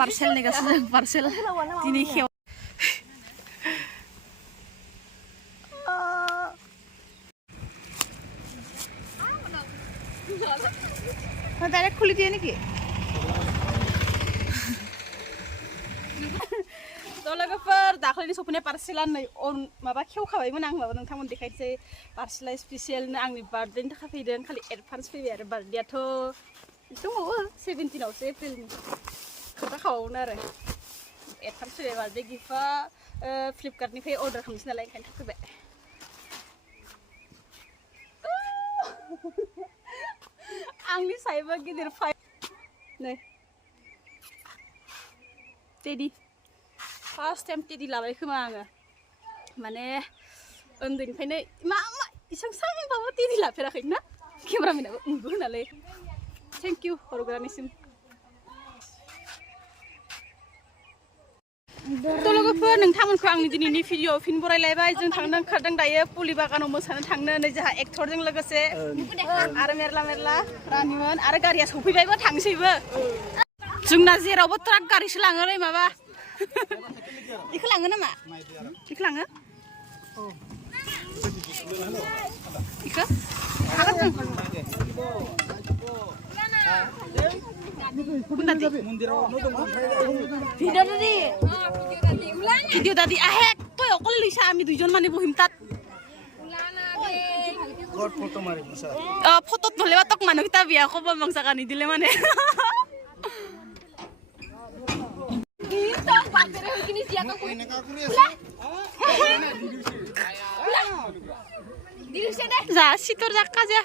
Parcel nih guys, parcel ini hew. Direct खुली थी नहीं की तो लोगोफोर दाखालिनि सफैनाय पार्सेला नै माबा खेवखाबायमोन आं माबा नोंथांमोन देखायसै पार्सेला स्पेसियेल आंनि बार्थडेनि थाखाय फैदों खालि एडभान्स फैबाय आरो बार्थडेयाथ' दंबावो 17 आवसो एप्रिलनि खोथा खावनो आरो एडभान्स फैबाय बार्थडे गिफ्टआ फ्लिपकार्टनिफ्राय अर्डार खालामनोसै नालाय ओंखायनो फैबाय आंनि साइबा गिदिर फाइ नै टेडी फार्स्ट टाइम टेडी लाबाय खोमा आङो माने उन्दैनिफ्रायनो मा इसां सानबाबो टेडी लाफेराखै ना केमेरामेनाबो उंबो होनालै थेंक इउ हरग्रानिसिम तो लोगोफोर नोंथांमोनखौ आंनि दिनैनि भिडिअ फिन बरायलायबाय जों थांनो ओंखारदों दायो पुलि बागानाव मोसानो थांनो नै जोंहा एक्टरजों लोगोसे आरो मेरला मेरला रानिमोन आरो गारिया सफैबायबो थांसैबो जोंना जेरावबो ट्राक गारिसो लाङो नै माबा इखौ लाङो नामा इखौ लाङो इखौ हागोन जों ভিডিও দাদি আহে তই অকলে লৈছা আমি দুইজন মানে বহিম তাত ফটোত নহ'লে তোক মানুহকেইটা বিয়া ক'ব মাংসা কানি দিলে মানে যা শীতর জাক্কা যা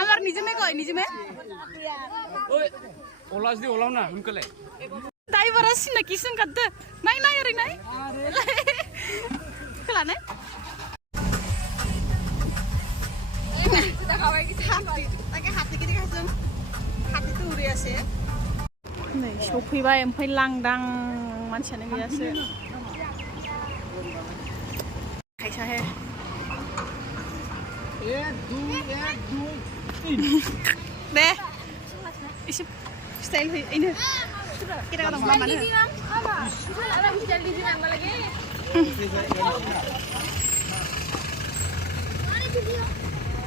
আমার নিজমে কয় নিজমে ওলাস দি ওলাও না হুনকলে তাই বড় সিনাকি সঙ্গত নাই নাই আরে নাই খলা নাই এটা খাওয়াই কি থাকি তাকে হাতে কি দেখাছম হাতে তো উড়ে আছে नै सफैबाय ओमफ्राय लांदां मानसियानो गैयासो खायसा हे दे एसे स्टाइल होयो इनो kira dong mana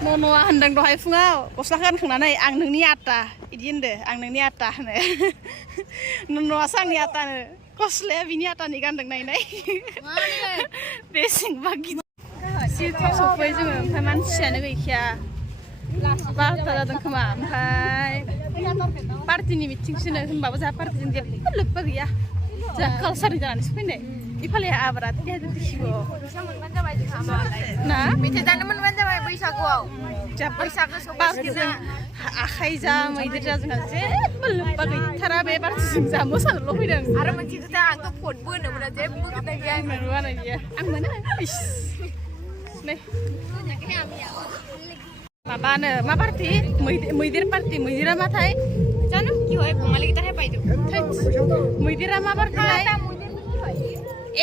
Nonoa hendang dohai fungau gosla gaनखांनानै आं नोंनि आटा इदि होनदो आं नोंनि आटा होनो Nonoa सांनि आटानो गस्लाया बिनि आटानि गानदों नायनाय बेसिं बागि सिटाव सफै जोङो ओमफ्राय मानसियानो गैखाया बारथा जादों खोमा ओमफ्राय पार्टिनि मिटिंसोनो होनबाबो जोंहा पार्टिजों जेबो लोब्बा गैया जोंहा कालसारनि जानानैसो फैनाय इफाले आबारा देहाजों दिसिगौ ना मेथाइ जानो मोनबानो जाबाय बैसागुआव पार्टिजों आखाइ जा मैदेर जा जोंहा जेबो लोब्बा गैथारा बे पार्टिजों जा मोसानोल' फैदों आरो मोनसे खोथा आंथ' फटबो होनो मोना जेबो खोथा गैया आं नुवानाय गैया आं मोनो नै माबानो मा पार्टी मैदेर पार्टी मैदेरा माथाय जानो কি হয় বঙালী গিটাহে পাইদো मैदेरा मा पार्टी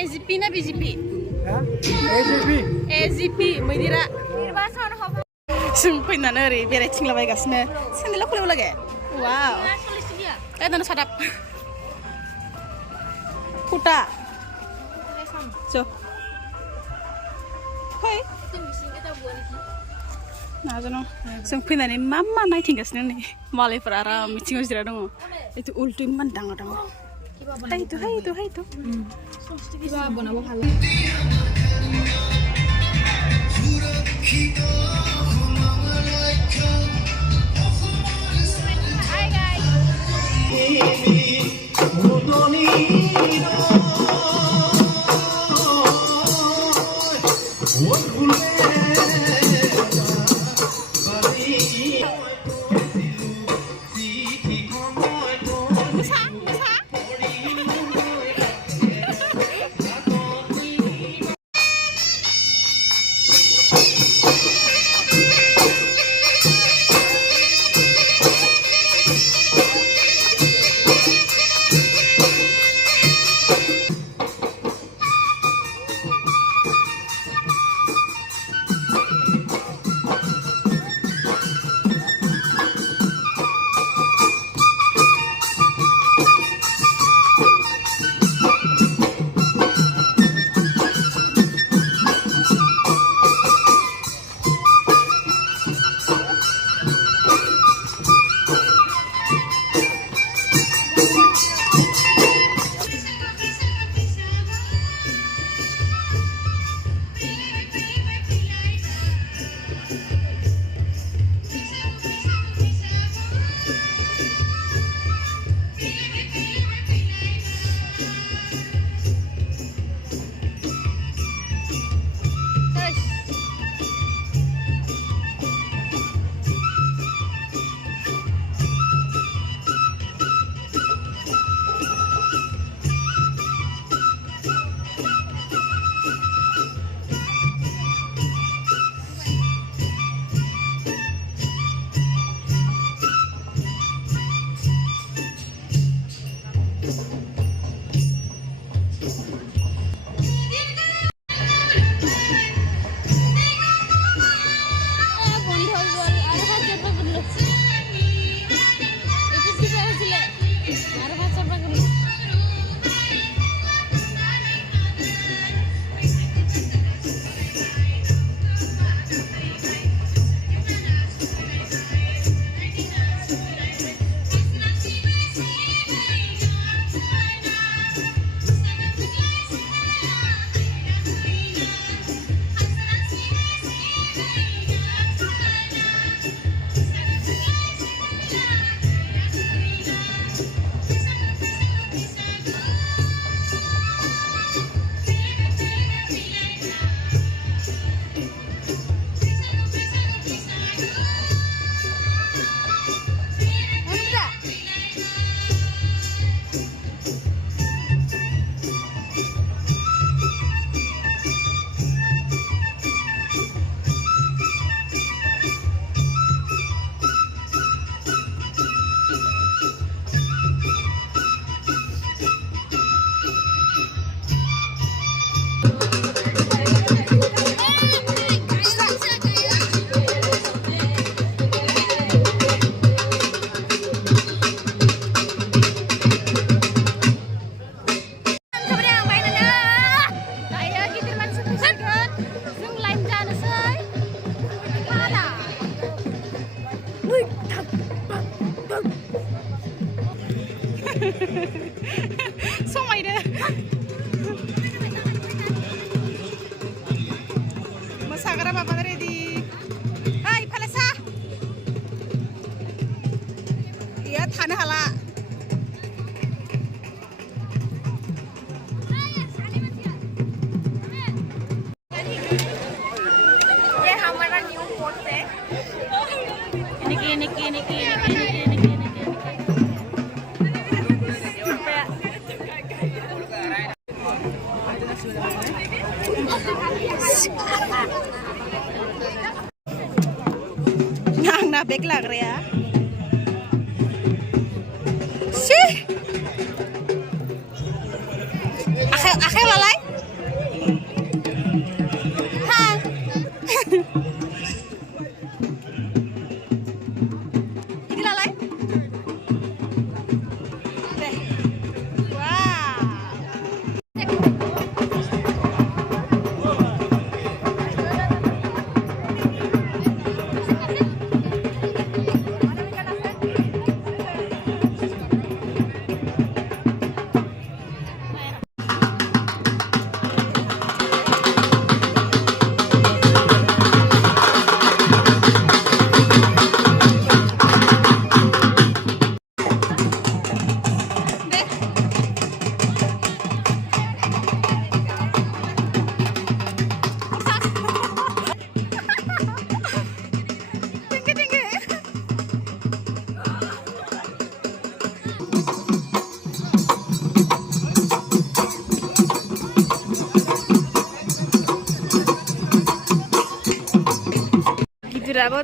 एजीपी ना बीजेपी एजीपी मैदेरा निर्वाचन হবে जों फैनानै ओरै बेरायथिंलाबायगासिनो सेन्देला खुलिबो लागे वाव ए दाना सादाब कुटा जो फै नाजानो जों फैनानै मा मा नायथिंगासिनो नै मालायफोरा आराम मिथिङाव जिरा दङ एतु उल्टि मान डाङा डाङा हायतो हायतो हायतो কিবা বনাব ভাল হাই গাইস जाग्रा माबा रेडि ओइ फालेसा इयो थानो हाला Nah, beg लाग्रा ya. Sih. Akhir lalai. Hang. Ini lalai. Deh. Wow.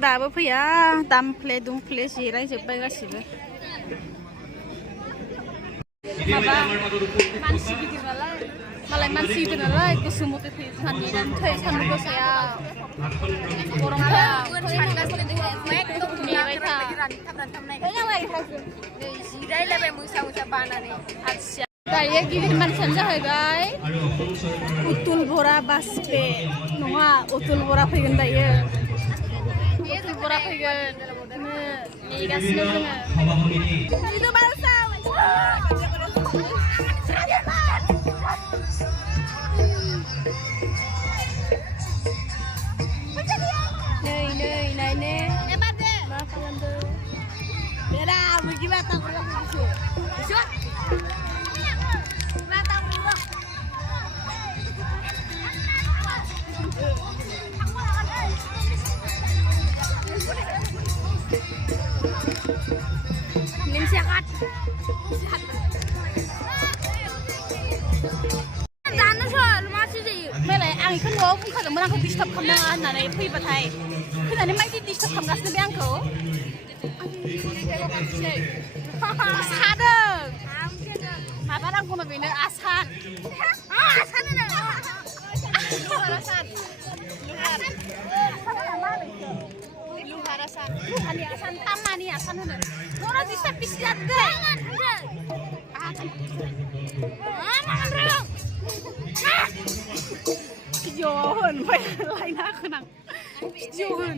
दाबो फैया दामफ्ले दुमफ्ले जिरायजोब्बाय गासिबो माबा मानसि गिदिर नालाय मालाय मानसि गिदिर नालाय गोसो मथे फैयो सानैनानै थै सानदुं गोसाया गरमथार दायो गिदिर मानसियानो जाहैबाय उतुल बरा बासपे नङा उतुल बरा फैगोन दायो Pura figure, nih kasih itu balsa. Nih. Hebat deh. Makan tuh. Beda, begini batang kurang lucu. Lucu? Batang kurang. Lim siakat. Jangan soal masih jadi. Melek, angin kan wow, kan kemarin aku disturb kamu nana itu ibatai. Kan ane masih disturb kamu kasih nabi angko. Sadar. Apa orang kono bina asan. Asan ada. Asan. Asan. Ani asan tamani asan ada. Nora disturb pisiat deh. Makan dulu. Johan, lain aku nang. Johan.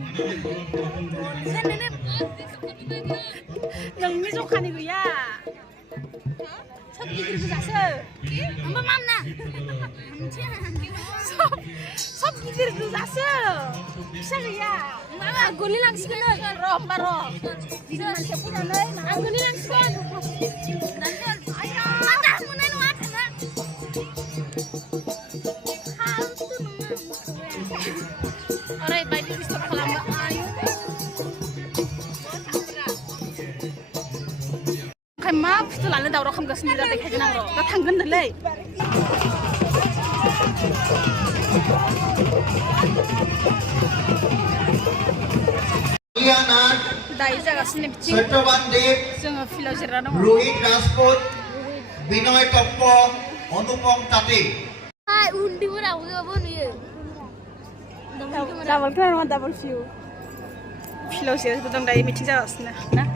Nang ni jokan itu ya. Sob gidir besar. Apa mana? Sob gidir besar. Bisa ya. Aku ni langsung kena roh baroh. Di mana siapa punya lain? Aku ni langsung. Nanti ayah. Ada mana nu ada na? Alright, bye. This is the Palamba. Kayak mah, setelah lalu daurah kamu kesini dari kajian agro. Dah tanggan dulu. Dari jaga sini bicing. Jangan filau jerah dong. Rohit Rajput, Binoy Toppo, Onupong Tati. Hai, undi berapa pun ya? Double kan mana double view. Filau jerah itu dong dari bicing jaga sini. Nah.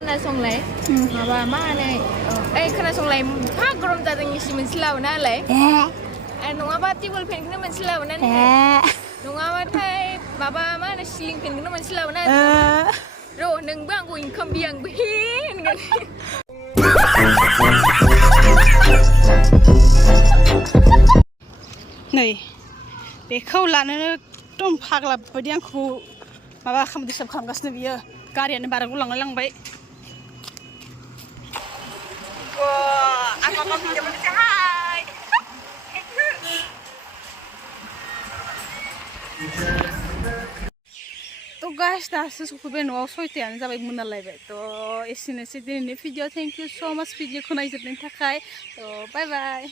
Kena songlai, apa mana? Kena songlai. Pak gerom tadi ngisi mensilau nalai. Nungapa tibul pen kena mensilau nalai. Nungapa thai, bapa mana siling pen kena mensilau nalai. Ro, neng bang ku income biang bihin. Này, để khâu là nó एकदम फाग्ला बायदि आंखौ माबा disturb खालामगासिनो बियो गारियानो बारा गुलांलाय लांबाय आं माबा भिडिअ बानायसै हाय तो गाइस दासो सफैबाय न'आव 6टायानो जाबाय मोनालायबाय तो एसेनोसै दिनैनि भिडिअ थेंक इउ सो माच भिडिअखौ नायजोबनायनि थाखाय तो बाय बाय